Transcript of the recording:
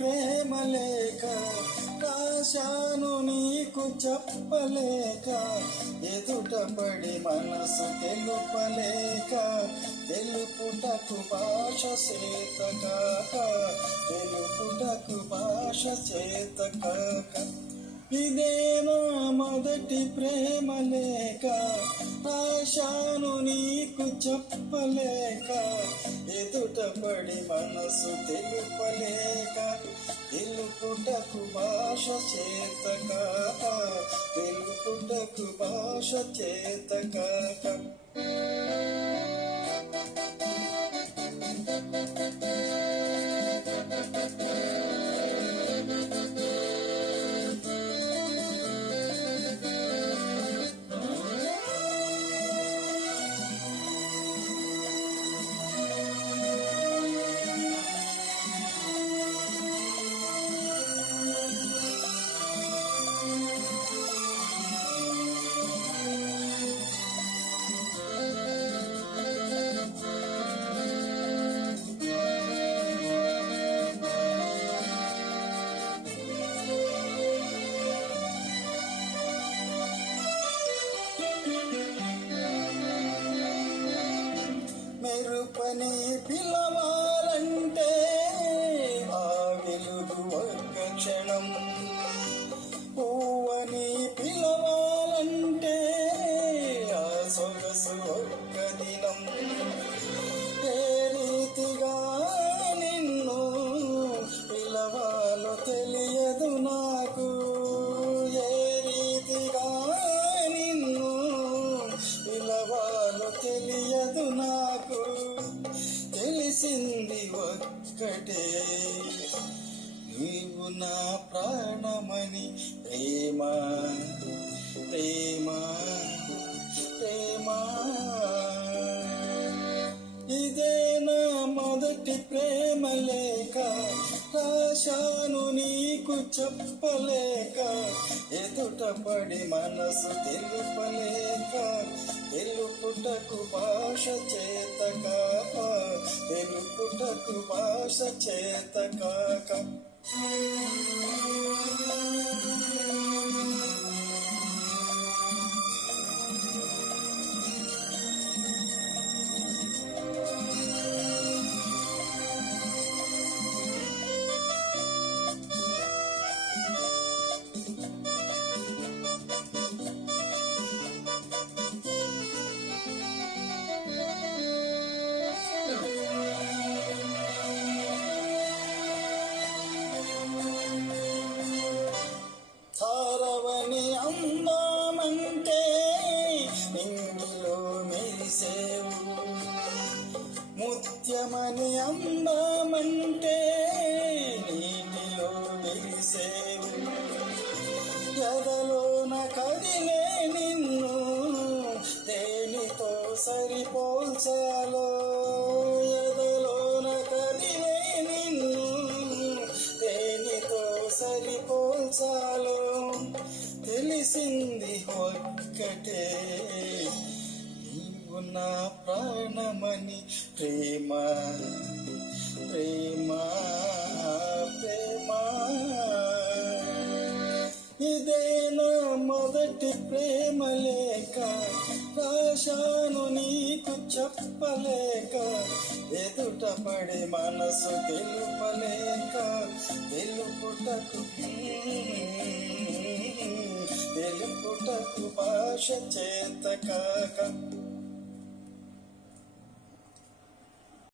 ప్రేమలేక రాశాను నీకు చెప్పలేక, ఎదుటపడి మనసు తెలుపలేక, తెలుపుటకు భాష చేత కాక, తెలుపుటకు భాష చేత కాక. ఇదేనా మొదటి ప్రేమలేక ఆశాను నీకు చెప్పలేక, ఎదుటపడి మనసు తెలుపలేక, తెలుపుటకు భాష చేత కాక, తెలుపుటకు భాష చేత కాక. మెరుపని పిలవాలంటే ఆ వెలుగు ఒక్క క్షణం, పువ్వని పిలవాలంటే ఆ సొగసు ఒక్క దినం. ఏ రీతిగా నిన్ను పిలవాలో తెలియదు నాకు, ఏ రీతిగా నిన్ను పిలవాలో తెలియదు నాకు. తెలిసింది ఒక్కటే, నీవు నా ప్రాణమని. ప్రేమ ప్రేమ ప్రేమ, ఇదే నా మొదటి ప్రేమ లేక రాశాను నీకు చెప్పలేక, ఎదుటపడి మనసు తెలుపలేక, తెలుపుటకు భాష చేత కాక, తెలుపుటకు భాష చేత కాక. సారవని అందామంటే నింగిలో మెరిసేవు, ముత్యమని అందామంటే నీటిలో మెరిసేవు. ఎదలోన కదిలే నిన్ను దేనితో సరిపోల్చాలో, ఎదలోన కదిలే నిన్ను దేనితో సరిపోల్చాలో. తెలిసింది ఒక్కటే, నీవు నా ప్రాణమని. ప్రేమ ప్రేమ ప్రేమ, ఇదే నా మొదటి ప్రేమ లేక రాశాను నీకు చెప్పలేక, ఎదుటపడి మనసు తెలుపలేక, తెలుపుటకు తెలుపుటకు భాష చేత కాక.